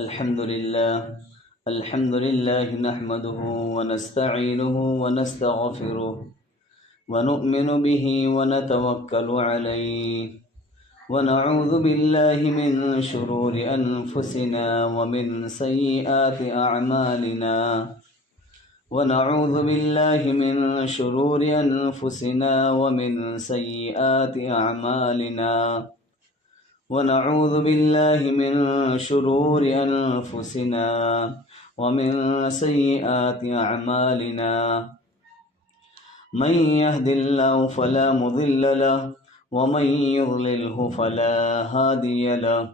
الحمد لله نحمده ونستعينه ونستغفره ونؤمن به ونتوكل عليه ونعوذ بالله من شرور أنفسنا ومن سيئات أعمالنا ونعوذ بالله من شرور أنفسنا ومن سيئات أعمالنا ونعوذ بالله من شرور أنفسنا ومن سيئات أعمالنا من يهد الله فلا مضل له ومن يضلله فلا هادي له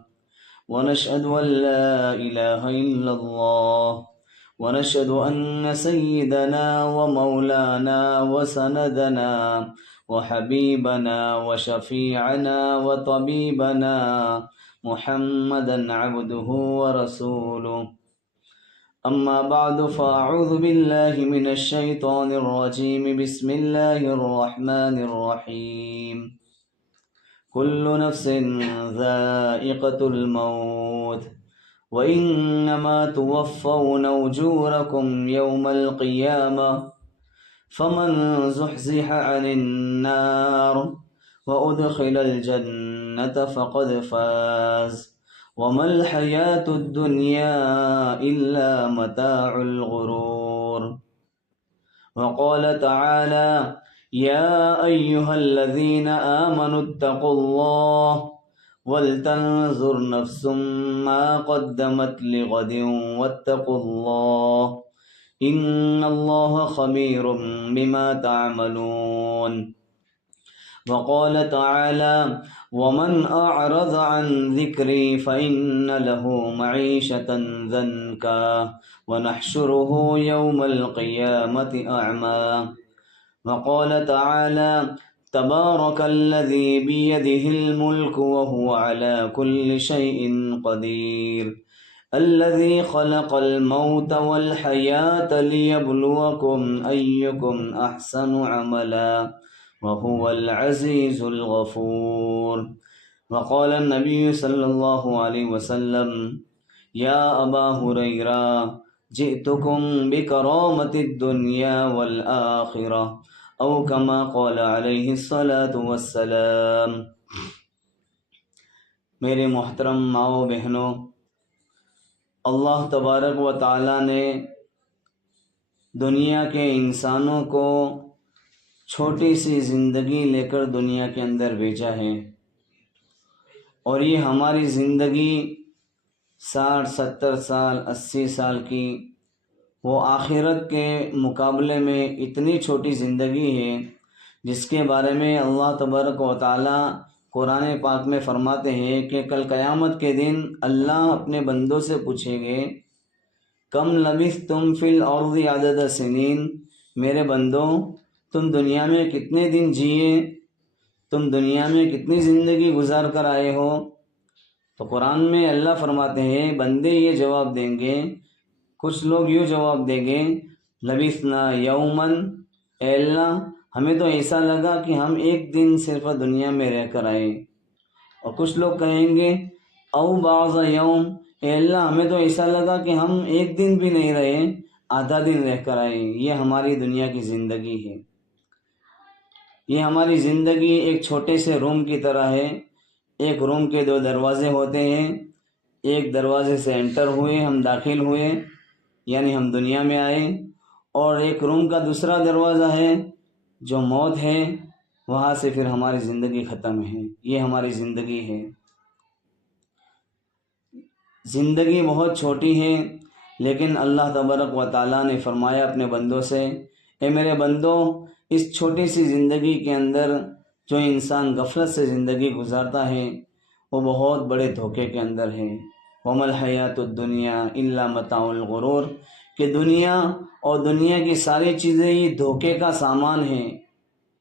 ونشهد أن لا إله إلا الله ونشهد أن سيدنا ومولانا وسندنا وحبيبنا وشفيعنا وطبيبنا محمدا عبده ورسوله أما بعد فأعوذ بالله من الشيطان الرجيم بسم الله الرحمن الرحيم كل نفس ذائقة الموت وإنما توفون أجوركم يوم القيامة فمن زحزح عن النار وأدخل الجنة فقد فاز وما الحياة الدنيا إلا متاع الغرور وقال تعالى يا أيها الذين آمنوا اتقوا الله ولتنظر نفس ما قدمت لغد واتقوا الله إن الله خبير بما تعملون وقال تعالى ومن أعرض عن ذكري فإن له معيشة ضنكا ونحشره يوم القيامة أعمى وقال تعالى تبارك الذي بيده الملك وهو على كل شيء قدير الذي خلق الموت والحياة ليبلوكم أيكم أحسن عملا وهو العزيز الغفور وقال النبي صلى الله عليه وسلم يا أبا هريرة جئتكم بكرامة الدنيا والآخرة أو كما قال عليه الصلاة والسلام۔ میرے محترم ماؤں بہنوں، اللہ تبارک و تعالیٰ نے دنیا کے انسانوں کو چھوٹی سی زندگی لے کر دنیا کے اندر بھیجا ہے، اور یہ ہماری زندگی 60 70 سال 80 سال کی وہ آخرت کے مقابلے میں اتنی چھوٹی زندگی ہے جس کے بارے میں اللہ تبارک و تعالیٰ قرآن پاک میں فرماتے ہیں کہ کل قیامت کے دن اللہ اپنے بندوں سے پوچھیں گے کم لبثتم فی الارض عدد سنین، میرے بندوں تم دنیا میں کتنے دن جیے، تم دنیا میں کتنی زندگی گزار کر آئے ہو؟ تو قرآن میں اللہ فرماتے ہیں بندے یہ جواب دیں گے، کچھ لوگ یوں جواب دیں گے لبثنا یومن، اے اللہ ہمیں تو ایسا لگا کہ ہم ایک دن صرف دنیا میں رہ کر آئے، اور کچھ لوگ کہیں گے او بعض یوم، اے اللہ ہمیں تو ایسا لگا کہ ہم ایک دن بھی نہیں رہے، آدھا دن رہ کر آئے۔ یہ ہماری دنیا کی زندگی ہے، یہ ہماری زندگی ایک چھوٹے سے روم کی طرح ہے۔ ایک روم کے 2 دروازے ہوتے ہیں، ایک دروازے سے انٹر ہوئے، ہم داخل ہوئے یعنی ہم دنیا میں آئے، اور ایک روم کا دوسرا دروازہ ہے جو موت ہے، وہاں سے پھر ہماری زندگی ختم ہے۔ یہ ہماری زندگی ہے۔ زندگی بہت چھوٹی ہے، لیکن اللہ تبارک و تعالیٰ نے فرمایا اپنے بندوں سے اے میرے بندوں، اس چھوٹی سی زندگی کے اندر جو انسان غفلت سے زندگی گزارتا ہے وہ بہت بڑے دھوکے کے اندر ہے۔ وَمَا الْحَيَاةُ الدُّنْيَا إِلَّا مَتَاعُ الْغُرُورِ، کہ دنیا اور دنیا کی ساری چیزیں یہ دھوکے کا سامان ہے،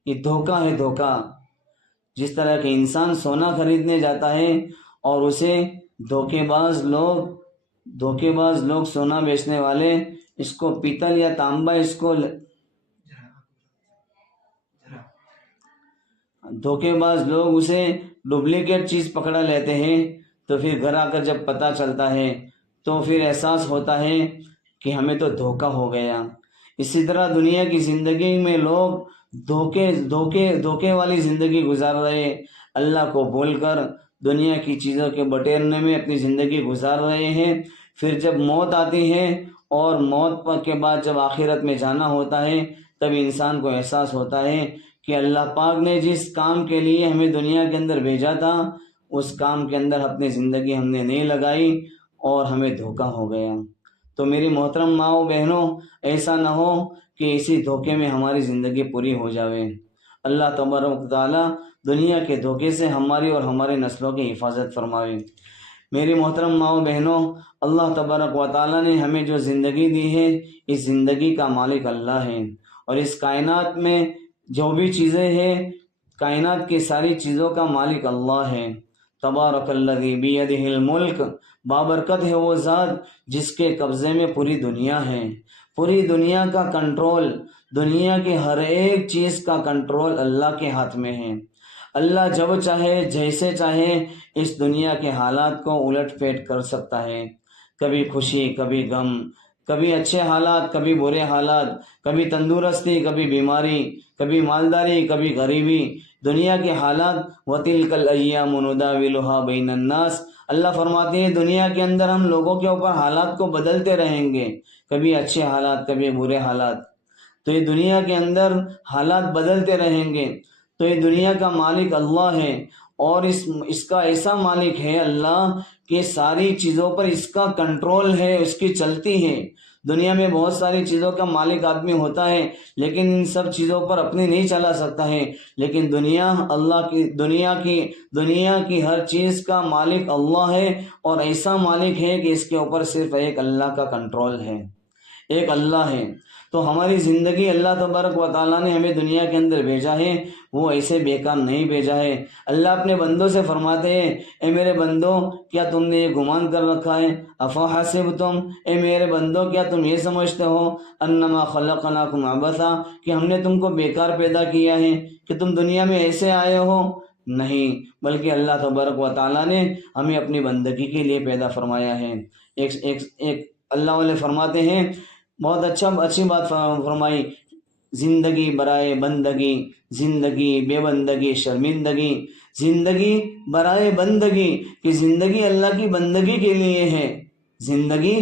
یہ دھوکہ ہے، دھوکہ۔ جس طرح کہ انسان سونا خریدنے جاتا ہے اور اسے دھوکے باز لوگ سونا بیچنے والے اس کو پیتل یا تانبا اس کو دھوکے باز لوگ اسے ڈپلیکیٹ چیز پکڑا لیتے ہیں، تو پھر گھر آ کر جب پتہ چلتا ہے تو پھر احساس ہوتا ہے کہ ہمیں تو دھوکہ ہو گیا۔ اسی طرح دنیا کی زندگی میں لوگ دھوکے والی زندگی گزار رہے، اللہ کو بھول کر دنیا کی چیزوں کے بٹیرنے میں اپنی زندگی گزار رہے ہیں۔ پھر جب موت آتی ہے اور موت کے بعد جب آخرت میں جانا ہوتا ہے، تب انسان کو احساس ہوتا ہے کہ اللہ پاک نے جس کام کے لیے ہمیں دنیا کے اندر بھیجا تھا اس کام کے اندر اپنی زندگی ہم نے نہیں لگائی اور ہمیں دھوکہ ہو گیا۔ تو میری محترم ماؤں بہنوں، ایسا نہ ہو کہ اسی دھوکے میں ہماری زندگی پوری ہو جاوے۔ اللہ تبارک و تعالیٰ دنیا کے دھوکے سے ہماری اور ہمارے نسلوں کی حفاظت فرماوے۔ میری محترم ماؤں بہنوں، اللہ تبارک و تعالیٰ نے ہمیں جو زندگی دی ہے، اس زندگی کا مالک اللہ ہے، اور اس کائنات میں جو بھی چیزیں ہیں، کائنات کی ساری چیزوں کا مالک اللہ ہے۔ تبارک الذی بیدہ الملک، بابرکت ہے وہ ذات جس کے قبضے میں پوری دنیا ہے، پوری دنیا کا کنٹرول، دنیا کی ہر ایک چیز کا کنٹرول اللہ کے ہاتھ میں ہے۔ اللہ جب چاہے جیسے چاہے اس دنیا کے حالات کو الٹ پھیٹ کر سکتا ہے، کبھی خوشی کبھی غم، کبھی اچھے حالات کبھی برے حالات، کبھی تندرستی کبھی بیماری، کبھی مالداری کبھی غریبی، دنیا کے حالات وَتِلْكَ الْأَيَّامُ نُدَاوِلُهَا بَيْنَ النَّاسِ۔ اللہ فرماتے ہیں دنیا کے اندر ہم لوگوں کے اوپر حالات کو بدلتے رہیں گے، کبھی اچھے حالات کبھی برے حالات، تو یہ دنیا کے اندر حالات بدلتے رہیں گے۔ تو یہ دنیا کا مالک اللہ ہے، اور اس کا ایسا مالک ہے اللہ کہ ساری چیزوں پر اس کا کنٹرول ہے، اس کی چلتی ہے۔ دنیا میں بہت ساری چیزوں کا مالک آدمی ہوتا ہے، لیکن ان سب چیزوں پر اپنی نہیں چلا سکتا ہے، لیکن دنیا کی ہر چیز کا مالک اللہ ہے، اور ایسا مالک ہے کہ اس کے اوپر صرف ایک اللہ کا کنٹرول ہے، ایک اللہ ہے۔ تو ہماری زندگی اللہ تبارک و تعالیٰ نے ہمیں دنیا کے اندر بھیجا ہے، وہ ایسے بیکار نہیں بھیجا ہے۔ اللہ اپنے بندوں سے فرماتے ہیں، اے میرے بندوں کیا تم نے یہ گمان کر رکھا ہے، افحسبتم، اے میرے بندوں کیا تم یہ سمجھتے ہو، انما خلقناکم عبثا، کہ ہم نے تم کو بیکار پیدا کیا ہے، کہ تم دنیا میں ایسے آئے ہو؟ نہیں، بلکہ اللہ تبارک و تعالیٰ نے ہمیں اپنی بندگی کے لیے پیدا فرمایا ہے۔ ایک اللہ والے فرماتے ہیں، بہت اچھی بات فرمائی، زندگی برائے بندگی، زندگی بے بندگی شرمندگی، زندگی برائے بندگی، کہ زندگی اللہ کی بندگی کے لیے ہے، زندگی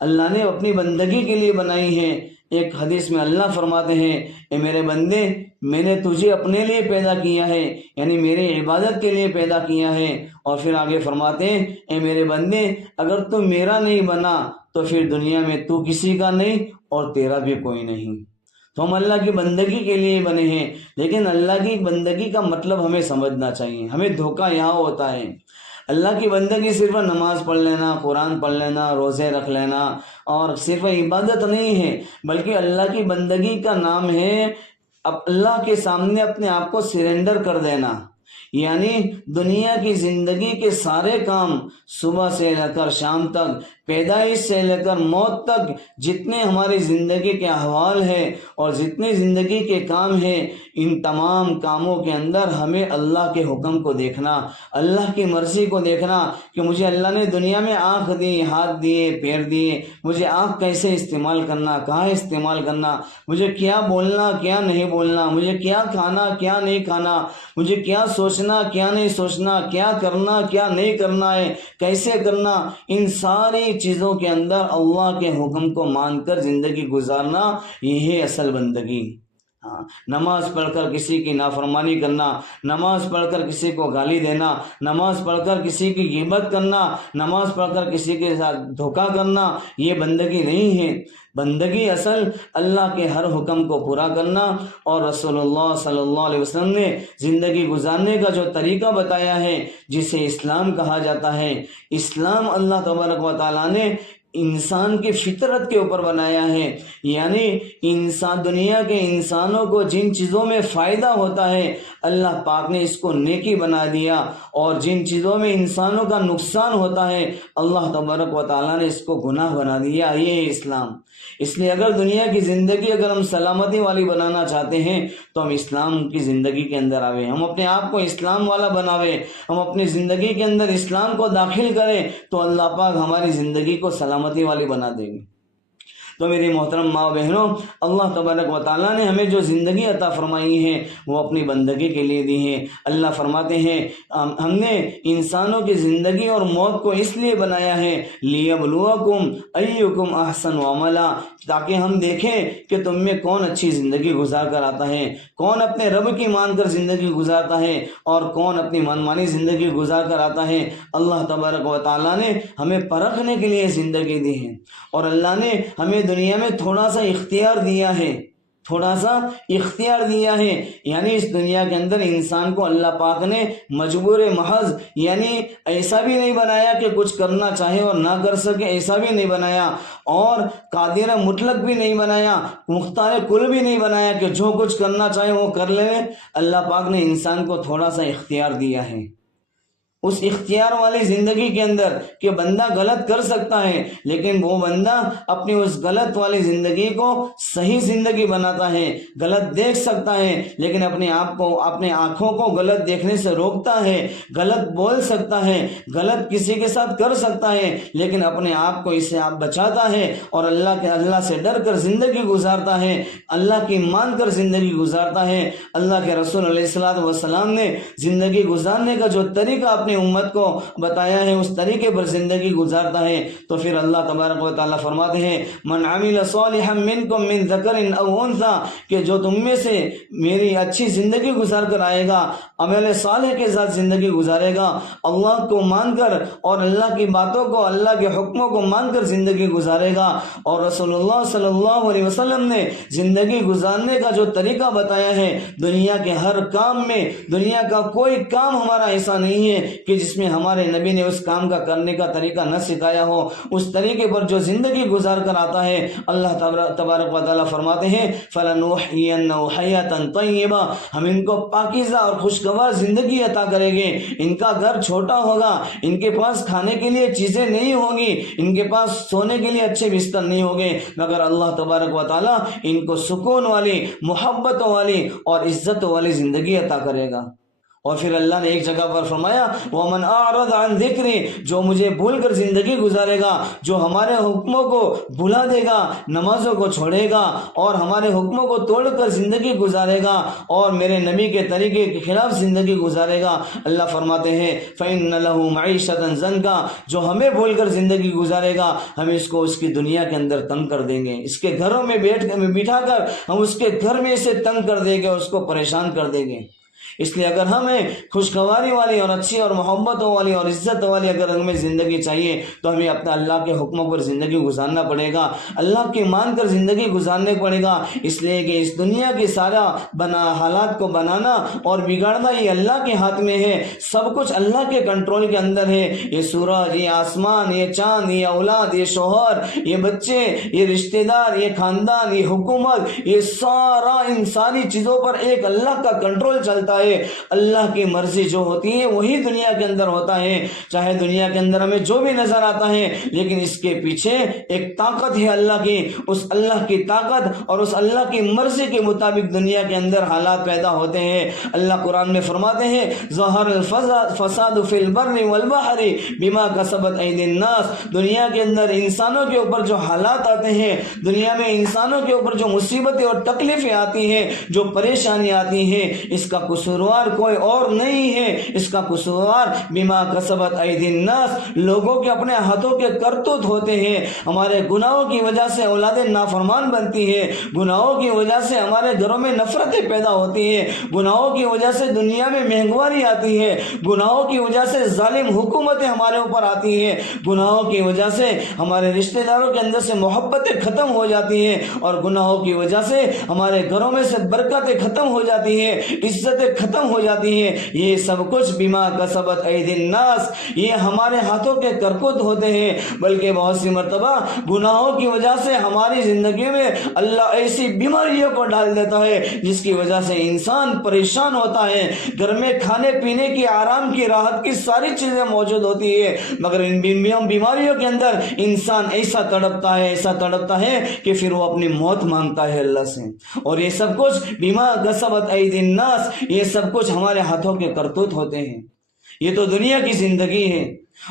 اللہ نے اپنی بندگی کے لیے بنائی ہے۔ ایک حدیث میں اللہ فرماتے ہیں، اے میرے بندے میں نے تجھے اپنے لیے پیدا کیا ہے، یعنی میرے عبادت کے لیے پیدا کیا ہے۔ اور پھر آگے فرماتے ہیں، اے میرے بندے اگر تو میرا نہیں بنا تو پھر دنیا میں تو کسی کا نہیں اور تیرا بھی کوئی نہیں۔ تو ہم اللہ کی بندگی کے لیے بنے ہیں، لیکن اللہ کی بندگی کا مطلب ہمیں سمجھنا چاہیے۔ ہمیں دھوکہ یہاں ہوتا ہے، اللہ کی بندگی صرف نماز پڑھ لینا، قرآن پڑھ لینا، روزے رکھ لینا اور صرف عبادت نہیں ہے، بلکہ اللہ کی بندگی کا نام ہے اللہ کے سامنے اپنے آپ کو سرنڈر کر دینا، یعنی دنیا کی زندگی کے سارے کام، صبح سے لے کر شام تک، پیدائش سے لے کر موت تک، جتنے ہماری زندگی کے احوال ہیں اور جتنے زندگی کے کام ہیں، ان تمام کاموں کے اندر ہمیں اللہ کے حکم کو دیکھنا، اللہ کی مرضی کو دیکھنا، کہ مجھے اللہ نے دنیا میں آنکھ دی، ہاتھ دیے، پیر دیے، مجھے آنکھ کیسے استعمال کرنا، کہاں استعمال کرنا، مجھے کیا بولنا کیا نہیں بولنا، مجھے کیا کھانا کیا نہیں کھانا، مجھے کیا سوچنا کیا نہیں سوچنا، کیا کرنا کیا نہیں کرنا ہے، کیسے کرنا، ان ساری چیزوں کے اندر اللہ کے حکم کو مان کر زندگی گزارنا، یہ ہے اصل بندگی۔ نماز پڑھ کر کسی کی نافرمانی کرنا، نماز پڑھ کر کسی کو گالی دینا، نماز پڑھ کر کسی کی غیبت کرنا، نماز پڑھ کر کسی کے ساتھ دھوکہ کرنا، یہ بندگی نہیں ہے۔ بندگی اصل اللہ کے ہر حکم کو پورا کرنا، اور رسول اللہ صلی اللہ علیہ وسلم نے زندگی گزارنے کا جو طریقہ بتایا ہے، جسے اسلام کہا جاتا ہے، اسلام اللہ تبارک و تعالیٰ نے انسان کی فطرت کے اوپر بنایا ہے، یعنی دنیا کے انسانوں کو جن چیزوں میں فائدہ ہوتا ہے اللہ پاک نے اس کو نیکی بنا دیا، اور جن چیزوں میں انسانوں کا نقصان ہوتا ہے اللہ تبارک و تعالیٰ نے اس کو گناہ بنا دیا، یہ ہے اسلام۔ اس لیے اگر دنیا کی زندگی اگر ہم سلامتی والی بنانا چاہتے ہیں تو ہم اسلام کی زندگی کے اندر آوے، ہم اپنے آپ کو اسلام والا بناوے، ہم اپنی زندگی کے اندر اسلام کو داخل کریں، تو اللہ پاک ہماری زندگی کو سلامت سلامتی والی بنا دیں گے۔ تو میری محترم ماں بہنوں، اللہ تبارک و تعالیٰ نے ہمیں جو زندگی عطا فرمائی ہے وہ اپنی بندگی کے لیے دی ہے۔ اللہ فرماتے ہیں ہم نے انسانوں کی زندگی اور موت کو اس لیے بنایا ہے لیبلوکم ایکم احسن عملا، تاکہ ہم دیکھیں کہ تم میں کون اچھی زندگی گزار کر آتا ہے، کون اپنے رب کی مان کر زندگی گزارتا ہے اور کون اپنی منمانی زندگی گزار کر آتا ہے۔ اللہ تبارک و تعالیٰ نے ہمیں پرکھنے کے لیے زندگی دی ہے، اور اللہ نے ہمیں دنیا میں تھوڑا سا اختیار دیا ہے، تھوڑا سا اختیار دیا ہے، یعنی اس دنیا کے اندر انسان کو اللہ پاک نے مجبور محض، یعنی ایسا بھی نہیں بنایا کہ کچھ کرنا چاہے اور نہ کر سکے، ایسا بھی نہیں بنایا، اور قادر مطلق بھی نہیں بنایا، مختار کل بھی نہیں بنایا کہ جو کچھ کرنا چاہے وہ کر لے۔ اللہ پاک نے انسان کو تھوڑا سا اختیار دیا ہے، اس اختیار والی زندگی کے اندر کہ بندہ غلط کر سکتا ہے، لیکن وہ بندہ اپنی اس غلط والی زندگی کو صحیح زندگی بناتا ہے۔ غلط دیکھ سکتا ہے لیکن اپنے آپ کو، اپنے آنکھوں کو غلط دیکھنے سے روکتا ہے، غلط بول سکتا ہے، غلط کسی کے ساتھ کر سکتا ہے، لیکن اپنے آپ کو اس سے آپ بچاتا ہے اور اللہ سے ڈر کر زندگی گزارتا ہے، اللہ کی مان کر زندگی گزارتا ہے۔ اللہ کے رسول علیہ الصلوۃ والسلام نے زندگی گزارنے کا جو طریقہ اپنے امت کو بتایا ہے اس طریقے پر زندگی گزارتا ہے۔ تو پھر اللہ تبارک و تعالیٰ فرماتے ہیں من عمل صالحا منکم من ذکر او انثی، کہ جو تم میں سے میری اچھی زندگی گزار کر آئے گا، عمل صالح کے ساتھ زندگی گزارے گا، اللہ کو مان کر اور اللہ کی باتوں کو، اللہ کے حکموں کو مان کر زندگی گزارے گا، اور رسول اللہ صلی اللہ علیہ وسلم نے زندگی گزارنے کا جو طریقہ بتایا ہے، دنیا کے ہر کام میں، دنیا کا کوئی کام ہمارا ایسا نہیں ہے کہ جس میں ہمارے نبی نے اس کام کا کرنے کا طریقہ نہ سکھایا ہو، اس طریقے پر جو زندگی گزار کر آتا ہے۔ اللہ تبارک و تعالیٰ فرماتے ہیں فَلَنُحْيِيَنَّهُ حَيَاةً طَيِّبَةً، ہم ان کو پاکیزہ اور خوشگوار زندگی عطا کریں گے۔ ان کا گھر چھوٹا ہوگا، ان کے پاس کھانے کے لیے چیزیں نہیں ہوں گی، ان کے پاس سونے کے لیے اچھے بستر نہیں ہوں گے، مگر اللہ تبارک و تعالیٰ ان کو سکون والی، محبتوں والی اور عزت والی زندگی عطا کرے گا۔ اور پھر اللہ نے ایک جگہ پر فرمایا وَمَنْ أَعْرَضَ عَنْ ذِكْرِي، جو مجھے بھول کر زندگی گزارے گا، جو ہمارے حکموں کو بھلا دے گا، نمازوں کو چھوڑے گا اور ہمارے حکموں کو توڑ کر زندگی گزارے گا اور میرے نبی کے طریقے کے خلاف زندگی گزارے گا، اللہ فرماتے ہیں فَإِنَّ لَهُ مَعِيشَةً ضَنْكًا، جو ہمیں بھول کر زندگی گزارے گا ہم اس کو اس کی دنیا کے اندر تنگ کر دیں گے، اس کے گھروں میں بٹھا کر ہم اس کے گھر میں اسے تنگ کر دیں گے، اس کو پریشان کر دیں گے۔ اس لیے اگر ہمیں خوشگواری والی اور اچھی اور محبتوں والی اور عزت والی اگر ہمیں زندگی چاہیے تو ہمیں اپنے اللہ کے حکموں پر زندگی گزارنا پڑے گا، اللہ کی مان کر زندگی گزارنے پڑے گا، اس لیے کہ اس دنیا کی سارا حالات کو بنانا اور بگاڑنا یہ اللہ کے ہاتھ میں ہے، سب کچھ اللہ کے کنٹرول کے اندر ہے۔ یہ سورج، یہ آسمان، یہ چاند، یہ اولاد، یہ شوہر، یہ بچے، یہ رشتہ دار، یہ خاندان، یہ حکومت، یہ سارا ان ساری چیزوں پر ایک اللہ کا کنٹرول چلتا ہے۔ اللہ کی مرضی جو ہوتی ہے وہی دنیا کے اندر ہوتا ہے، چاہے دنیا کے اندر ہمیں جو بھی نظر آتا ہے لیکن اس کے پیچھے ایک طاقت ہے اللہ کی، اس اللہ کی طاقت اور اس اللہ کی مرضی کے مطابق دنیا کے اندر حالات پیدا ہوتے ہیں۔ اللہ قرآن میں فرماتے ہیں ظہر الفساد فی البر والبحر بما کسبت ایدی الناس، دنیا کے اندر انسانوں کے اوپر جو حالات آتے ہیں، دنیا میں انسانوں کے اوپر جو مصیبتیں اور تکلیفیں آتی ہیں، جو پریشانیاں آتی ہیں، اس کا قصوروار کوئی اور نہیں ہے، اس کا قصوروار بما کسبت ایدی الناس، لوگوں کے اپنے ہاتھوں کے کرتوت ہوتے ہیں۔ ہمارے گناہوں کی وجہ سے اولادیں نافرمان بنتی ہیں، گناہوں کی وجہ سے ہمارے گھروں میں نفرتیں پیدا ہوتی ہیں، گناہوں کی وجہ سے دنیا میں مہنگواری آتی ہے، گناہوں کی وجہ سے ظالم حکومتیں ہمارے اوپر آتی ہیں، گناہوں کی وجہ سے ہمارے رشتہ داروں کے اندر سے محبتیں ختم ہو جاتی ہیں، اور گناہوں کی وجہ سے ہمارے گھروں میں سے برکتیں ختم ہو جاتی ہیں، عزتیں ختم ہو جاتی ہیں۔ یہ سب کچھ بما کسبت ایدی الناس، یہ ہمارے ہاتھوں کے کرتوت ہوتے ہیں۔ بلکہ بہت سی مرتبہ گناہوں کی وجہ سے ہماری زندگی میں اللہ ایسی بیماریوں کو ڈال دیتا ہے جس کی وجہ سے انسان پریشان ہوتا ہے۔ گھر میں کھانے پینے کی، آرام کی، راحت کی ساری چیزیں موجود ہوتی ہے، مگر ان بیماریوں کے اندر انسان ایسا تڑپتا ہے، ایسا تڑپتا ہے کہ پھر وہ اپنی موت مانگتا ہے اللہ سے۔ اور یہ سب کچھ بما کسبت ایدی الناس، یہ سب کچھ ہمارے ہاتھوں کے کرتوت ہوتے ہیں۔ یہ تو دنیا کی زندگی ہے،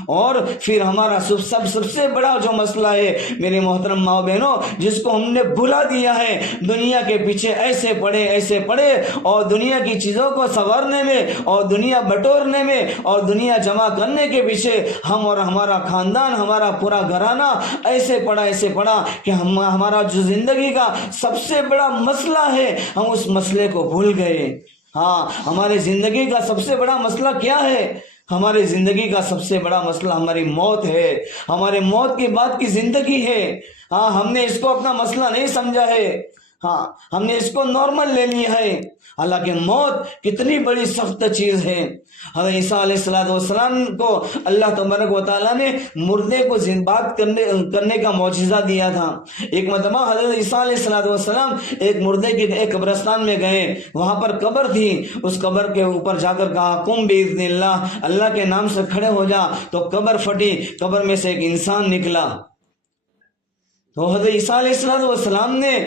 اور پھر ہمارا سب سے بڑا جو مسئلہ ہے میرے محترم ماؤ بہنوں، جس کو ہم نے بھلا دیا ہے، دنیا کے پیچھے ایسے پڑے اور دنیا کی چیزوں کو سنوارنے میں اور دنیا بٹورنے میں اور دنیا جمع کرنے کے پیچھے ہم اور ہمارا خاندان، ہمارا پورا گھرانہ ایسے پڑا کہ ہمارا جو زندگی کا سب سے بڑا مسئلہ ہے ہم اس مسئلے کو بھول گئے۔ ہاں، ہمارے زندگی کا سب سے بڑا مسئلہ کیا ہے؟ ہمارے زندگی کا سب سے بڑا مسئلہ ہماری موت ہے، ہمارے موت کے بعد کی زندگی ہے۔ ہاں، ہم نے اس کو اپنا مسئلہ نہیں سمجھا ہے، ہاں ہم نے اس کو نارمل لے لیا ہے، حالانکہ موت کتنی بڑی سخت چیز ہے۔ حضرت عیسیٰ علیہ السلام کو اللہ تبارک و تعالیٰ نے مردے کو بات کرنے کا معجزہ دیا تھا۔ ایک مرتبہ حضرت عیسیٰ علیہ السلام ایک مردے کی ایک قبرستان میں گئے، وہاں پر قبر تھی، اس قبر کے اوپر جا کر کہا قم بإذن اللہ، اللہ کے نام سے کھڑے ہو جا، تو قبر پھٹی، قبر میں سے ایک انسان نکلا۔ تو حضرت عیسیٰ علیہ السلام نے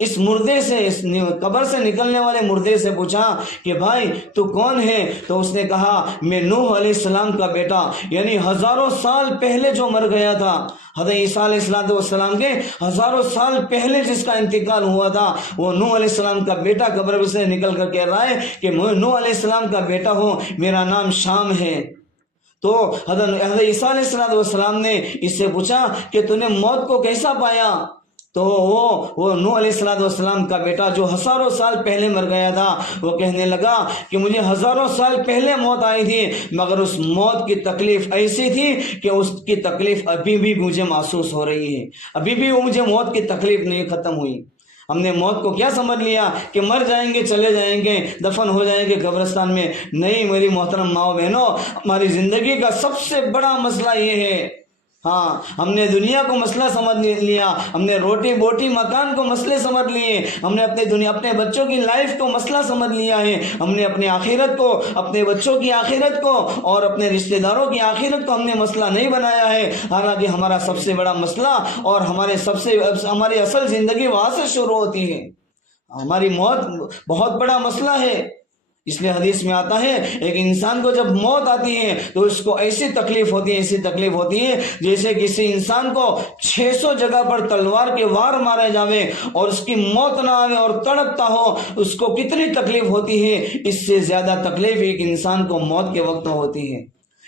اس مردے سے، اس قبر سے نکلنے والے مردے سے پوچھا کہ بھائی تو کون ہے؟ تو اس نے کہا میں نوح علیہ السلام کا بیٹا، یعنی ہزاروں سال پہلے جو مر گیا تھا، حضرت عیسیٰ علیہ السلام کے ہزاروں سال پہلے جس کا انتقال ہوا تھا، وہ نوح علیہ السلام کا بیٹا قبر سے نکل کر کہہ رہا ہے کہ میں نوح علیہ السلام کا بیٹا ہوں، میرا نام شام ہے۔ تو حضرت عیسیٰ علیہ السلام نے اس سے پوچھا کہ تو نے موت کو کیسا پایا؟ تو وہ نوح علیہ السلام کا بیٹا جو ہزاروں سال پہلے مر گیا تھا، وہ کہنے لگا کہ مجھے ہزاروں سال پہلے موت آئی تھی، مگر اس موت کی تکلیف ایسی تھی کہ اس کی تکلیف ابھی بھی مجھے محسوس ہو رہی ہے، ابھی بھی وہ مجھے موت کی تکلیف نہیں ختم ہوئی۔ ہم نے موت کو کیا سمجھ لیا کہ مر جائیں گے، چلے جائیں گے، دفن ہو جائیں گے قبرستان میں؟ نہیں میری محترم ماؤ بہنوں، ہماری زندگی کا سب سے بڑا مسئلہ یہ ہے، ہاں ہم نے دنیا کو مسئلہ سمجھ لیا، ہم نے روٹی بوٹی مکان کو مسئلے سمجھ لیے، ہم نے اپنے بچوں کی لائف کو مسئلہ سمجھ لیا ہے، ہم نے اپنے آخرت کو، اپنے بچوں کی آخرت کو اور اپنے رشتہ داروں کی آخرت کو ہم نے مسئلہ نہیں بنایا ہے، حالانکہ ہمارا سب سے بڑا مسئلہ اور ہماری اصل زندگی وہاں سے شروع ہوتی ہے۔ ہماری موت بہت بڑا مسئلہ ہے، اس لیے حدیث میں آتا ہے ایک انسان کو جب موت آتی ہے تو اس کو ایسی تکلیف ہوتی ہے جیسے کسی انسان کو 600 جگہ پر تلوار کے وار مارے جاوے اور اس کی موت نہ آوے اور تڑپتا ہو، اس کو کتنی تکلیف ہوتی ہے؟ اس سے زیادہ تکلیف ایک انسان کو موت کے وقت ہوتی ہے۔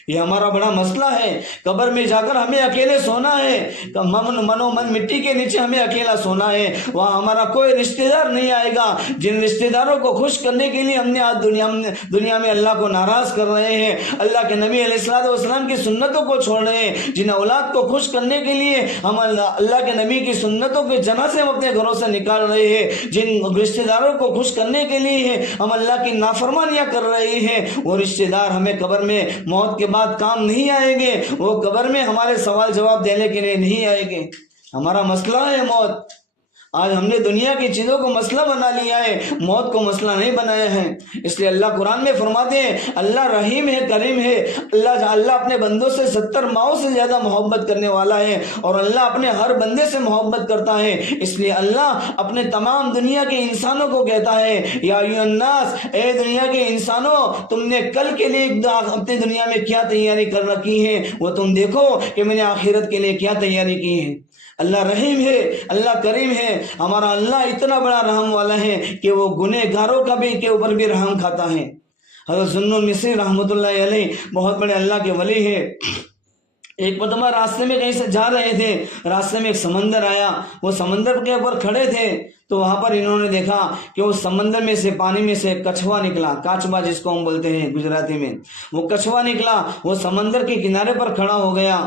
یہ ہمارا بڑا مسئلہ ہے۔ قبر میں جا کر ہمیں اکیلے سونا ہے، من مٹی کے نیچے ہمیں اکیلا سونا ہے، وہاں ہمارا کوئی رشتہ دار نہیں آئے گا۔ جن رشتہ داروں کو خوش کرنے کے لیے ہم نے آج دنیا میں اللہ کو ناراض کر رہے ہیں، اللہ کے نبی علیہ السلام کی سنتوں کو چھوڑ رہے ہیں، جن اولاد کو خوش کرنے کے لیے ہم اللہ کے نبی کی سنتوں کے جنازے ہم اپنے گھروں سے نکال رہے ہیں، جن رشتہ داروں کو خوش کرنے کے لیے ہم اللہ کی نافرمانیاں کر رہے ہیں، وہ رشتہ دار ہمیں قبر میں موت کے بعد کام نہیں آئیں گے، وہ قبر میں ہمارے سوال جواب دینے کے لیے نہیں آئیں گے۔ ہمارا مسئلہ ہے موت۔ آج ہم نے دنیا کی چیزوں کو مسئلہ بنا لیا ہے، موت کو مسئلہ نہیں بنایا ہے۔ اس لیے اللہ قرآن میں فرماتے ہیں اللہ رحیم ہے، کریم ہے، اللہ اپنے بندوں سے 70 ماؤں سے زیادہ محبت کرنے والا ہے، اور اللہ اپنے ہر بندے سے محبت کرتا ہے۔ اس لیے اللہ اپنے تمام دنیا کے انسانوں کو کہتا ہے یا ایھا الناس، اے دنیا کے انسانوں، تم نے کل کے لیے اپنی دنیا میں کیا تیاری کر رکھی ہے، وہ تم دیکھو کہ میں نے آخرت کے لیے کیا تیاری کی ہے۔ اللہ رحیم ہے، اللہ کریم ہے، ہمارا اللہ اتنا بڑا رحم والا ہے کہ وہ گنہگاروں کے اوپر بھی رحم کھاتا ہے۔ حضرت ذوالنون مصری رحمۃ اللہ علیہ بہت بڑے اللہ کے ولی ہے۔ ایک مرتبہ راستے میں کہیں سے جا رہے تھے، راستے میں ایک سمندر آیا، وہ سمندر کے اوپر کھڑے تھے تو وہاں پر انہوں نے دیکھا کہ اس سمندر میں سے پانی میں سے کچھوا نکلا، کاچبا جس کو ہم بولتے ہیں گجراتی میں، وہ کچھوا نکلا، وہ سمندر کے کنارے پر کھڑا ہو گیا۔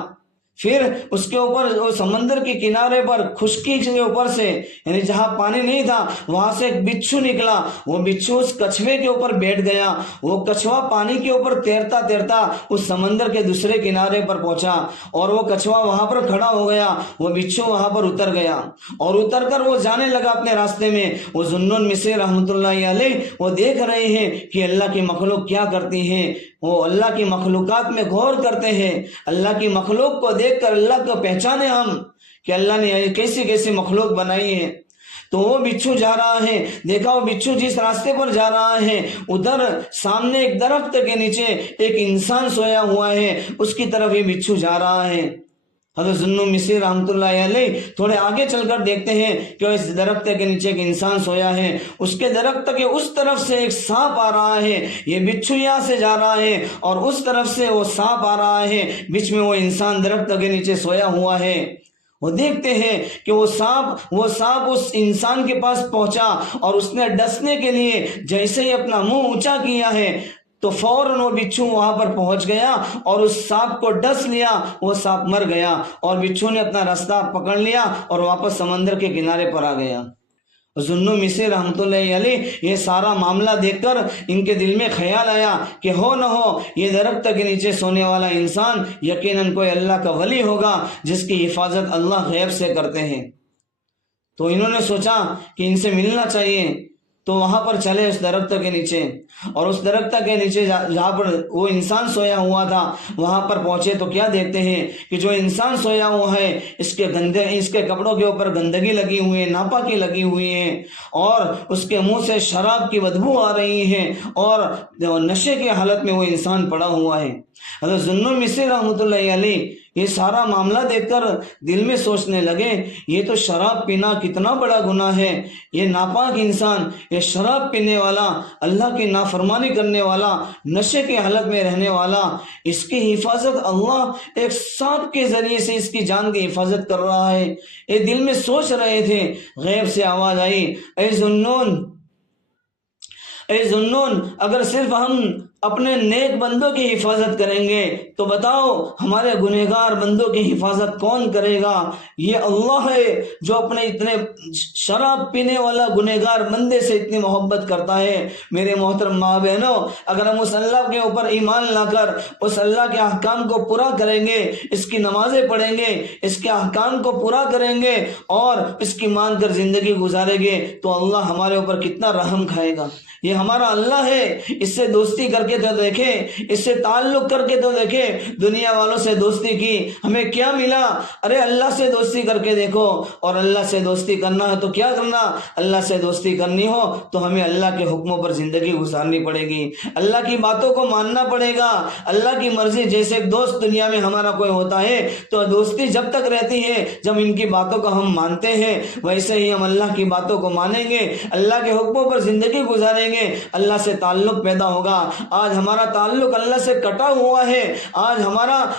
پھر اس کے اوپر وہ سمندر کے کنارے پر خشکی کے اوپر سے، یعنی جہاں پانی نہیں تھا وہاں سے ایک بچھو نکلا، وہ بچھو اس کچھوے کے اوپر بیٹھ گیا، وہ کچھوا پانی کے اوپر تیرتا تیرتا اس سمندر کے دوسرے کنارے پر پہنچا، اور وہ کچھوا وہاں پر کھڑا ہو گیا، وہ بچھو وہاں پر اتر گیا، اور اتر کر وہ جانے لگا اپنے راستے میں۔ وہ ذوالنون مصری رحمۃ اللہ علیہ وہ دیکھ رہے ہیں کہ اللہ کی مخلوق کیا کرتی ہے، وہ اللہ کی مخلوقات میں غور کرتے ہیں، اللہ کی مخلوق کو دیکھ کر اللہ کو پہچانے ہم کہ اللہ نے کیسی کیسی مخلوق بنائی ہے۔ تو وہ بچھو جا رہا ہے، دیکھا وہ بچھو جس راستے پر جا رہا ہے ادھر سامنے ایک درخت کے نیچے ایک انسان سویا ہوا ہے، اس کی طرف یہ بچھو جا رہا ہے۔ حضرت ذوالنون مصری رحمۃ اللہ علیہ تھوڑے آگے چل کر دیکھتے ہیں کہ اس درخت کے نیچے ایک انسان سویا ہے، اس کے درخت کے اس طرف سے ایک سانپ آ رہا ہے، یہ بچھو یہاں سے جا رہا ہے اور اس طرف سے وہ سانپ آ رہا ہے، بیچ میں وہ انسان درخت کے نیچے سویا ہوا ہے۔ وہ دیکھتے ہیں کہ وہ سانپ اس انسان کے پاس پہنچا اور اس نے ڈسنے کے لیے جیسے ہی اپنا منہ اونچا کیا ہے تو فوراً وہ بچھو وہاں پر پہنچ گیا اور اس سانپ کو ڈس لیا، وہ سانپ مر گیا اور بچھو نے اپنا راستہ پکڑ لیا اور واپس سمندر کے کنارے پر آ گیا۔ ذوالنون مصری رحمۃ اللہ علیہ یہ سارا معاملہ دیکھ کر ان کے دل میں خیال آیا کہ ہو نہ ہو یہ درخت کے نیچے سونے والا انسان یقیناً کوئی اللہ کا ولی ہوگا جس کی حفاظت اللہ غیب سے کرتے ہیں۔ تو انہوں نے سوچا کہ ان سے ملنا چاہیے، تو وہاں پر چلے اس درخت کے نیچے، اور اس درخت کے نیچے جہاں پر وہ انسان سویا ہوا تھا وہاں پر پہنچے تو کیا دیکھتے ہیں کہ جو انسان سویا ہوا ہے اس کے کپڑوں کے اوپر گندگی لگی ہوئی ہے، ناپاکی لگی ہوئی ہے، اور اس کے منہ سے شراب کی بدبو آ رہی ہے اور نشے کی حالت میں وہ انسان پڑا ہوا ہے۔ حضرت ذوالنون مصری رحمۃ اللہ علیہ یہ سارا معاملہ دیکھ کر دل میں سوچنے لگے یہ تو شراب پینا کتنا بڑا گناہ ہے، یہ ناپاک انسان، یہ شراب پینے والا، اللہ کی نافرمانی کرنے والا، نشے کی حالت میں رہنے والا، اس کی حفاظت اللہ ایک سانپ کے ذریعے سے اس کی جان کی حفاظت کر رہا ہے۔ یہ دل میں سوچ رہے تھے، غیب سے آواز آئی، اے ذوالنون اگر صرف ہم اپنے نیک بندوں کی حفاظت کریں گے تو بتاؤ ہمارے گنہگار بندوں کی حفاظت کون کرے گا؟ یہ اللہ ہے جو اپنے اتنے شراب پینے والا گنہگار بندے سے اتنی محبت کرتا ہے۔ میرے محترم ماں بہنوں، اگر ہم اس اللہ کے اوپر ایمان لا کر اس اللہ کے احکام کو پورا کریں گے، اس کی نمازیں پڑھیں گے، اس کے احکام کو پورا کریں گے اور اس کی مان کر زندگی گزاریں گے تو اللہ ہمارے اوپر کتنا رحم کھائے گا۔ یہ ہمارا اللہ ہے، اس سے دوستی کر کے تو دیکھیں، اس سے تعلق کر کے تو دیکھیں، دنیا والوں سے دوستی کی ہمیں کیا ملا؟ ارے اللہ سے دوستی کر کے دیکھو، اور اللہ سے دوستی کرنا ہے تو کیا کرنا؟ اللہ سے دوستی کرنی ہو تو ہمیں اللہ کے حکموں پر زندگی گزارنی پڑے گی، اللہ کی باتوں کو ماننا پڑے گا، اللہ کی مرضی۔ جیسے ایک دوست دنیا میں ہمارا کوئی ہوتا ہے تو دوستی جب تک رہتی ہے جب ان کی باتوں کو ہم مانتے ہیں، ویسے ہی ہم اللہ کی باتوں کو مانیں گے، اللہ کے حکموں پر زندگی گزاریں گے، اللہ سے تعلق پیدا ہوگا۔ آج ہمارا تعلق اللہ سے کٹا ہوا ہے، آج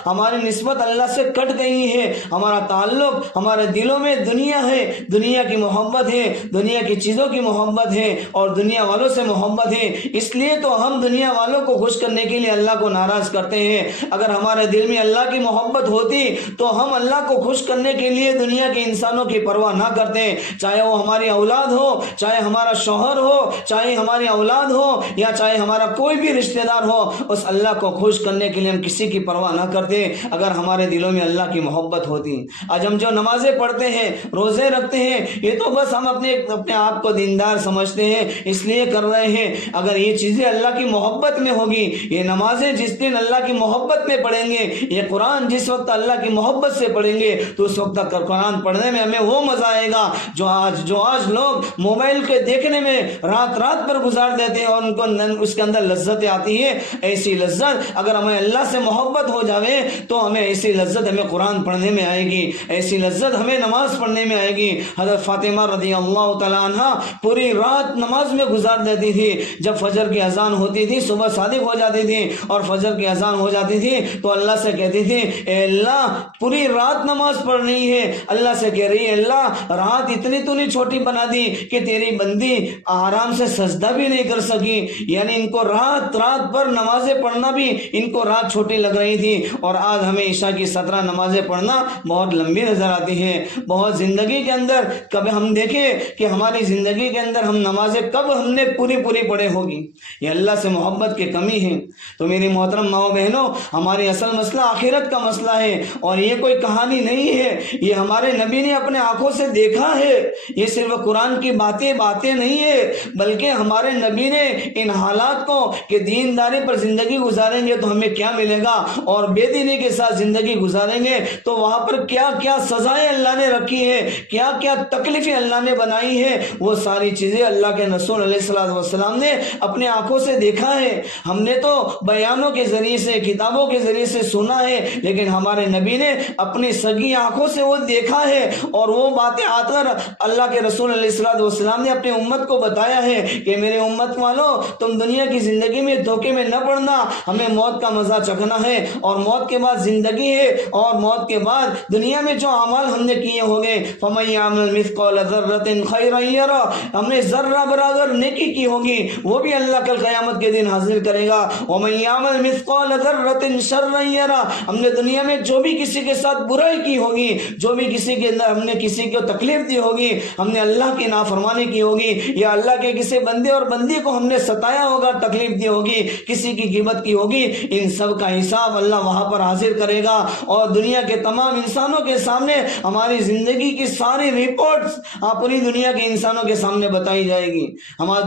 ہماری نسبت اللہ سے کٹ گئی ہے، ہمارا تعلق ہمارے دلوں میں دنیا ہے، دنیا کی محبت ہے، دنیا کی چیزوں کی محبت ہے اور دنیا والوں سے محبت ہے۔ اس لیے تو ہم دنیا والوں کو خوش کرنے کے لیے اللہ کو ناراض کرتے ہیں۔ اگر ہمارے دل میں اللہ کی محبت ہوتی تو ہم اللہ کو خوش کرنے کے لیے دنیا کے انسانوں کی پرواہ نہ کرتے، چاہے وہ ہماری اولاد ہو، چاہے ہمارا شوہر ہو، چاہے ہماری اولاد ہو یا چاہے ہمارا کوئی بھی رشتہ دار ہو، اس اللہ کو خوش کرنے کے لیے ہم کسی کی پرواہ نہ کرتے اگر ہمارے دلوں میں اللہ کی محبت ہوتی۔ آج ہم جو نمازیں پڑھتے ہیں، روزے رکھتے ہیں، یہ تو بس ہم اپنے آپ کو دیندار سمجھتے ہیں اس لیے کر رہے ہیں۔ اگر یہ چیزیں اللہ کی محبت میں ہوگی، یہ نمازیں جس دن اللہ کی محبت میں پڑھیں گے، یہ قرآن جس وقت اللہ کی محبت سے پڑھیں گے تو اس وقت تک قرآن پڑھنے میں ہمیں وہ مزہ آئے گا جو آج لوگ موبائل کے دیکھنے میں رات پر گزار دیتے ہیں اور ان کو اس کے اندر لذتیں آتی ہے۔ ایسی لذت اگر ہمیں اللہ سے محبت ہو جاوے تو ہمیں ایسی لذت ہمیں قرآن پڑھنے میں آئے گی، ایسی لذت ہمیں نماز پڑھنے میں آئے گی۔ حضرت فاطمہ رضی اللہ تعالیٰ عنہ پوری رات نماز میں گزار دیتی تھی، جب فجر کی اذان ہوتی تھی صبح صادق ہو جاتی تھی اور فجر کی اذان ہو جاتی تھی تو اللہ سے کہتی تھی اے اللہ پوری رات نماز پڑھ رہی ہے، اللہ سے کہہ رہی ہے اللہ رات اتنی تو نہیں چھوٹی بنا دی کہ تیری بندی آرام سے سجدہ بھی نہیں کر سکی، یعنی ان کو رات پر نمازیں پڑھنا بھی ان کو رات چھوٹی لگ رہی تھی، اور آج ہمیں عشاء کی 17 نمازیں پڑھنا بہت لمبی نظر آتی ہے۔ بہت زندگی کے اندر کبھی ہم دیکھیں کہ ہماری زندگی کے اندر ہم نمازیں کب ہم نے پوری پڑھے ہوگی، یہ اللہ سے محبت کی کمی ہے۔ تو میری محترم ماں بہنوں، ہماری اصل مسئلہ آخرت کا مسئلہ ہے، اور یہ کوئی کہانی نہیں ہے، یہ ہمارے نبی نے اپنے آنکھوں سے دیکھا ہے، یہ صرف قرآن کی باتیں نہیں ہے، بلکہ ہمارے نبی نے ان حالات کو کہ دین دینداری پر زندگی گزاریں گے تو ہمیں کیا ملے گا، اور بے دینی کے ساتھ زندگی گزاریں گے تو وہاں پر کیا کیا سزائیں اللہ نے رکھی ہے، کیا کیا تکلیفیں اللہ نے بنائی ہے، وہ ساری چیزیں اللہ کے رسول علیہ السلام نے اپنے آنکھوں سے دیکھا ہے۔ ہم نے تو بیانوں کے ذریعے سے، کتابوں کے ذریعے سے سنا ہے، لیکن ہمارے نبی نے اپنی سگی آنکھوں سے وہ دیکھا ہے، اور وہ باتیں آ کر اللہ کے رسول علیہ السلام نے اپنے امت کو بتایا ہے کہ میرے امت والو، تم دنیا کی زندگی میں دھوکے میں نہ پڑنا، ہمیں موت کا مزہ چکھنا ہے، اور موت کے بعد زندگی ہے، اور موت کے بعد دنیا میں جو اعمال ہم نے کیے ہوں گے، فَمَن يَعْمَلْ مِثْقَالَ ذَرَّةٍ خَيْرًا يَرَهُ، ہم نے ذرہ برابر نیکی کی ہوگی وہ بھی اللہ کل قیامت کے دن حاضر کرے گا۔ وَمَن يَعْمَلْ مِثْقَالَ ذَرَّةٍ شَرًّا يَرَهُ، ہم نے دنیا میں جو بھی کسی کے ساتھ برائی کی ہوگی، جو بھی کسی کے اندر ہم نے کسی کو تکلیف دی ہوگی، ہم نے اللہ کی نافرمانی کی ہوگی، یا اللہ کے کسی بندے اور بندی کو ہم نے ستایا ہوگا، تکلیف دی ہوگی، کسی کی غیبت کی ہوگی، ان سب کا حساب اللہ وہاں پر حاضر کرے گا، اور دنیا کے تمام انسانوں کے سامنے ہماری زندگی کی ساری رپورٹس پوری دنیا کے انسانوں کے سامنے بتائی جائے گی۔ ہمارے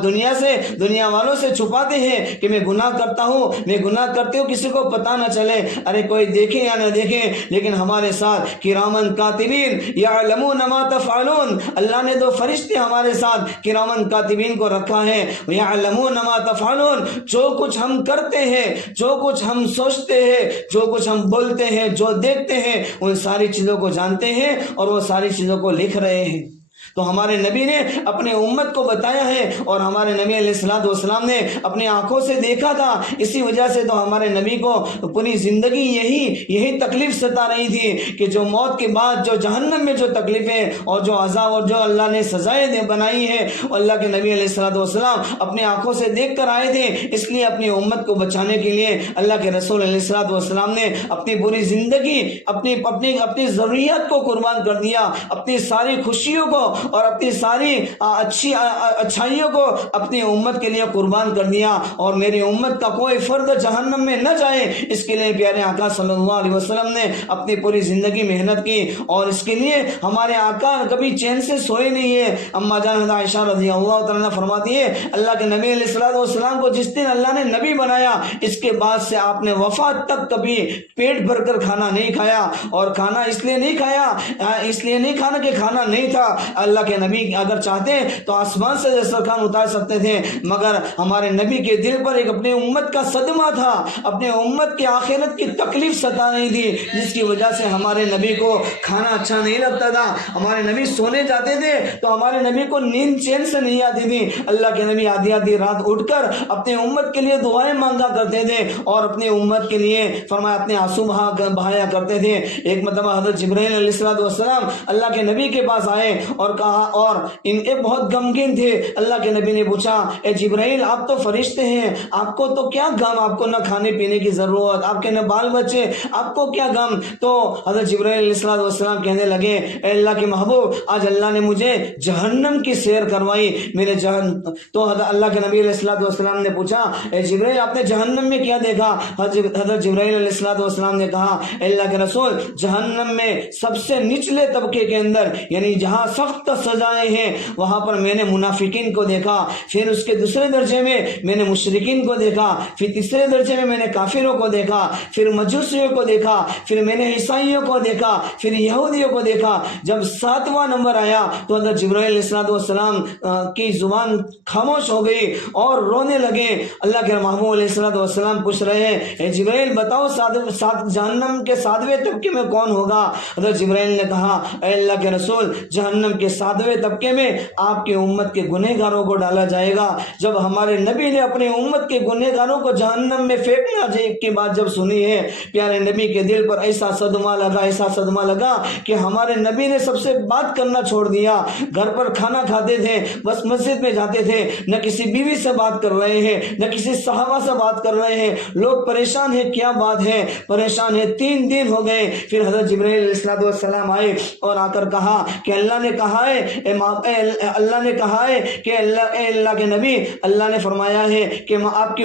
دنیا والوں سے چھپاتے ہیں کہ میں گناہ کرتا ہوں، میں گناہ کرتے ہوں، کسی کو پتہ نہ چلے، ارے کوئی دیکھے یا نہ دیکھے، لیکن ہمارے ساتھ کرامن کاتبین یعلمون ما تفعلون، اللہ نے دو فرشتے ہمارے ساتھ کرامن کاتبین کو رکھا ہے، یعلمون ما تفعلون، جو کچھ ہم کرتے ہیں، جو کچھ ہم سوچتے ہیں، جو کچھ ہم بولتے ہیں، جو دیکھتے ہیں، ان ساری چیزوں کو جانتے ہیں اور وہ ساری چیزوں کو لکھ رہے ہیں۔ تو ہمارے نبی نے اپنے امت کو بتایا ہے، اور ہمارے نبی علیہ السلام نے اپنی آنکھوں سے دیکھا تھا، اسی وجہ سے تو ہمارے نبی کو پوری زندگی یہی تکلیف ستا رہی تھی کہ جو موت کے بعد جو جہنم میں جو تکلیفیں اور جو عذاب اور جو اللہ نے سزائیں بنائی ہیں، اللہ کے نبی علیہ السلام اپنے آنکھوں سے دیکھ کر آئے تھے، اس لیے اپنی امت کو بچانے کے لیے اللہ کے رسول علیہ السلام نے اپنی پوری زندگی اپنی ضروریات کو قربان کر دیا، اپنی ساری خوشیوں کو اور اپنی ساری اچھائیوں کو اپنی امت کے لیے قربان کر دیا، اور میری امت کا کوئی فرد جہنم میں نہ جائے، اس کے لیے پیارے آقا صلی اللہ علیہ وسلم نے اپنی پوری زندگی محنت کی، اور اس کے لیے ہمارے آقا کبھی چین سے سوئے نہیں ہے۔ اما جان عائشہ رضی اللہ تعالیٰ فرماتی ہے، اللہ کے نبی علیہ السلام کو جس دن اللہ نے نبی بنایا، اس کے بعد سے آپ نے وفات تک کبھی پیٹ بھر کر کھانا نہیں کھایا، اور کھانا اس لیے نہیں کھانا کہ کھانا نہیں تھا، اللہ کے نبی اگر چاہتے تو آسمان سے دسترخوان اتار سکتے تھے، مگر ہمارے نبی کے دل پر ایک اپنے امت کا صدمہ تھا، اپنے امت کی آخرت کی تکلیف ستا رہی تھی، جس کی وجہ سے ہمارے نبی کو کھانا اچھا نہیں لگتا تھا، ہمارے نبی سونے جاتے تھے تو ہمارے نبی کو نیند چین سے نہیں آتی تھی، اللہ کے نبی آدھی رات اٹھ کر اپنے امت کے لیے دعائیں مانگا کرتے تھے، اور اپنے امت کے لیے فرمایا اپنے آنسو بہایا کرتے تھے۔ ایک مرتبہ حضرت جبرائیل علیہ السلام اللہ کے نبی کے پاس آئے اور کہا، اور ان بہت غمگین تھے، اللہ کے نبی نے پوچھا، اے جبرائیل آپ تو فرشتے ہیں، آپ کو تو کیا غم، آپ کو نہ کھانے پینے کی ضرورت، آپ کے نہ بال بچے، آپ کو کیا غم؟ تو حضرت جبرائیل علیہ السلام کہنے لگے، اے اللہ کے محبوب، آج اللہ نے مجھے جہنم کی سیر کروائی، تو اللہ کے نبی علیہ السلام نے پوچھا، اے جبرائیل آپ نے جہنم میں کیا دیکھا؟ حضرت جبرائیل علیہ السلام نے کہا، اے اللہ کے رسول، جہنم میں سب سے نچلے طبقے کے اندر، یعنی جہاں سخت سزائیں ہیں، وہاں پر میں نے منافقین کو دیکھا، پھر اس کے دوسرے درجے میں نے مشرکین کو دیکھا، پھر تیسرے درجے میں نے کافروں کو دیکھا، پھر مجوسیوں کو دیکھا، پھر میں نے عیسائیوں کو دیکھا، پھر یہودیوں کو دیکھا۔ جب 7واں نمبر آیا تو حضرت جبرائیل علیہ السلام کی زبان خاموش ہو گئی اور رونے لگے۔ اللہ کے محبوب علیہ السلام پوچھ رہے ہیں، اے جبرائیل بتاؤ جہنم کے 7ویں طبقے میں کون ہوگا؟ حضرت جبرائیل نے کہا، اے اللہ کے رسول، جہنم کے 7ویں طبقے میں آپ کی امت کے گنہگاروں کو ڈالا جائے گا۔ جب ہمارے نبی نے اپنے امت کے گنہگاروں کو جہنم میں پھینکنا کی بات جب سنی ہے، پیارے نبی کے دل پر ایسا صدمہ لگا کہ ہمارے نبی نے سب سے بات کرنا چھوڑ دیا۔ گھر پر کھانا کھاتے تھے، بس مسجد میں جاتے تھے، نہ کسی بیوی سے بات کر رہے ہیں، نہ کسی صحابہ سے بات کر رہے ہیں۔ لوگ پریشان ہیں، کیا بات ہے؟ پریشان ہے۔ 3 دن ہو گئے، پھر حضرت جبرائیل علیہ السلام آئے اور آ کر کہا کہ اللہ نے کہا کہا ہے اللہ نے کہا ہے کہ اے اللہ کے نبی، اللہ نے فرمایا ہے کہ آپ کی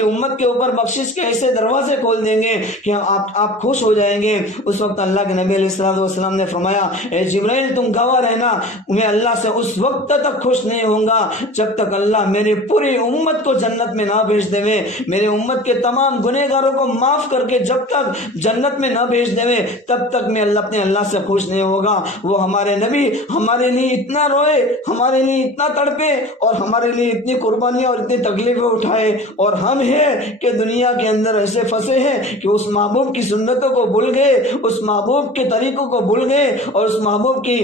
امت کے اوپر بخشش کے ایسے دروازے کھول دیں گے کہ آپ خوش ہو جائیں گے۔ اس وقت اللہ کے نبی علیہ السلام نے فرمایا، اے جبرائیل تم گواہ رہنا، میں اللہ سے اس وقت تک خوش نہیں ہوں گا جب تک اللہ میری پوری امت کو جنت میں نہ بھیج دے، میرے امت کے تمام گنہگاروں کو معاف کر کے جب تک جنت میں نہ بھیج دے تب تک میں اپنے اللہ سے خوش نہیں ہوگا۔ وہ ہمارے نبی ہمارے لیے اتنا روئے، ہمارے لیے اتنا تڑپے اور ہمارے لیے اتنی قربانیاں اور اتنی تکلیفیں اٹھائے، اور ہم ہیں کہ دنیا کے اندر ایسے پھنسے ہیں کہ اس محبوب کی سنتوں کو بھول گئے، اس محبوب کے طریقوں کو بھول گئے، اور اس محبوب کی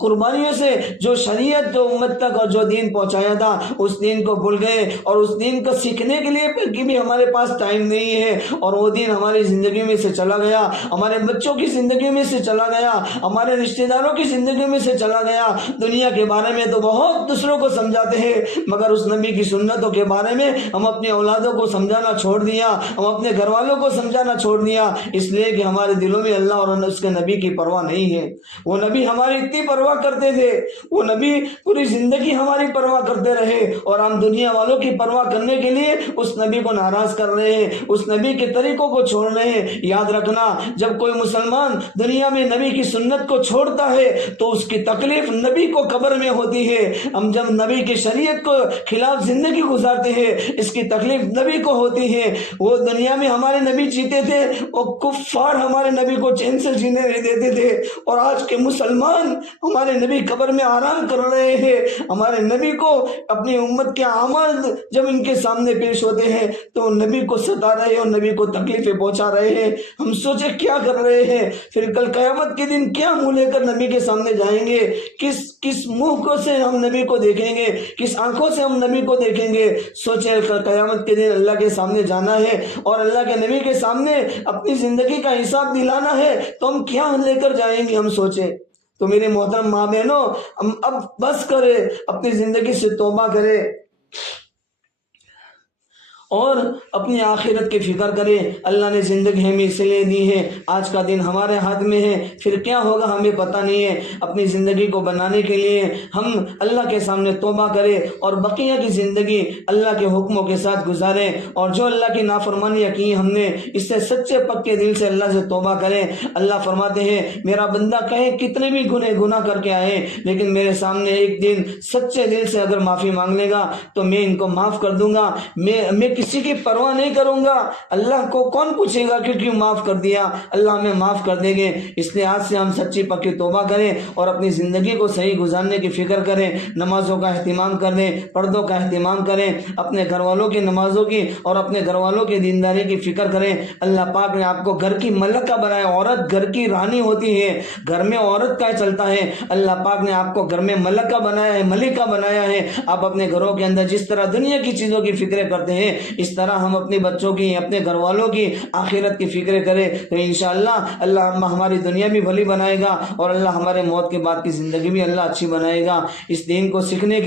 قربانیوں سے جو شریعت جو امت تک اور جو دین پہنچایا تھا اس دین کو بھول گئے، اور اس دین کو سیکھنے کے لیے بھی ہمارے پاس ٹائم نہیں ہے، اور وہ دین ہماری زندگی میں سے چلا گیا، ہمارے بچوں کی زندگی میں سے چلا گیا، ہمارے رشتہ داروں کی زندگی میں سے چلا گیا۔ دنیا کے بارے میں تو بہت دوسروں کو سمجھاتے ہیں، مگر اس نبی کی سنتوں کے بارے میں ہم اپنی اولادوں کو سمجھانا چھوڑ دیا، ہم اپنے گھر والوں کو سمجھانا چھوڑ دیا، اس لیے کہ ہمارے دلوں میں اللہ اور اس کے نبی کی پرواہ نہیں ہے۔ وہ نبی ہماری اتنی پرواہ کرتے تھے، وہ نبی پوری زندگی ہماری پرواہ کرتے رہے، اور ہم دنیا والوں کی پرواہ کرنے کے لیے اس نبی کو ناراض کر رہے ہیں، اس نبی کے طریقوں کو چھوڑ رہے ہیں۔ یاد رکھنا، جب کوئی مسلمان دنیا میں نبی کی سنت کو چھوڑتا ہے تو اس کی تکلیف نبی کو قبر میں ہوتی ہے۔ ہم جب نبی کی شریعت کو خلاف زندگی گزارتے ہیں اس کی تکلیف نبی کو ہوتی ہے۔ وہ دنیا میں ہمارے نبی جیتے تھے، وہ کفار ہمارے نبی کو چین سے جینے نہیں دیتے تھے، اور آج کے مسلمان ہمارے نبی قبر میں آرام کر رہے ہیں۔ ہمارے نبی کو اپنی امت کے اعمال جب ان کے سامنے پیش ہوتے ہیں تو نبی کو ستا رہے ہیں اور نبی کو تکلیفیں پہنچا رہے ہیں۔ ہم سوچے کیا کر رہے ہیں؟ پھر کل قیامت کے دن کیا منہ لے کر نبی کے سامنے جائیں گے؟ کس منہ کو سے ہم نبی کو دیکھیں گے؟ کس آنکھوں سے ہم نبی کو دیکھیں گے؟ سوچے قیامت کے دن اللہ کے سامنے جانا ہے اور اللہ کے نبی کے سامنے اپنی زندگی کا حساب دلانا ہے، تو ہم کیا لے کر جائیں گے؟ ہم سوچیں۔ تو میرے محترم ماں بہنوں، ہم اب بس کرے، اپنی زندگی سے توبہ کرے اور اپنی آخرت کی فکر کرے۔ اللہ نے زندگی ہمیں اس لیے دی ہے، آج کا دن ہمارے ہاتھ میں ہے، پھر کیا ہوگا ہمیں پتہ نہیں ہے۔ اپنی زندگی کو بنانے کے لیے ہم اللہ کے سامنے توبہ کریں اور بقیہ کی زندگی اللہ کے حکموں کے ساتھ گزاریں، اور جو اللہ کی نافرمانیاں کی ہم نے اس سے سچے پکے دل سے اللہ سے توبہ کریں۔ اللہ فرماتے ہیں، میرا بندہ کہیں کتنے بھی گناہ کر کے آئے لیکن میرے سامنے ایک دن سچے دل سے اگر معافی مانگ لے گا تو میں ان کو معاف کر دوں گا، میں کسی کی پرواہ نہیں کروں گا۔ اللہ کو کون پوچھے گا کہ کیوں معاف کر دیا؟ اللہ ہمیں معاف کر دیں گے۔ اس لیے آج سے ہم سچی پکی توبہ کریں اور اپنی زندگی کو صحیح گزارنے کی فکر کریں، نمازوں کا اہتمام کریں، پردوں کا اہتمام کریں، اپنے گھر والوں کی نمازوں کی اور اپنے گھر والوں کی دینداری کی فکر کریں۔ اللہ پاک نے آپ کو گھر کی ملکہ بنایا، عورت گھر کی رانی ہوتی ہے، گھر میں عورت کا چلتا ہے۔ اللہ پاک نے آپ کو گھر میں ملکہ بنایا ہے، ملکہ بنایا ہے۔ آپ اپنے گھروں کے اندر جس طرح دنیا کی چیزوں کی فکریں کرتے ہیں اس طرح ہم اپنے بچوں کی، اپنے گھر والوں کی آخرت کی فکر کریں، تو انشاءاللہ اللہ ہماری دنیا بھی بھلی بنائے گا اور اللہ ہمارے موت کے بعد کی زندگی بھی اللہ اچھی بنائے گا۔ اس دین کو سیکھنے کی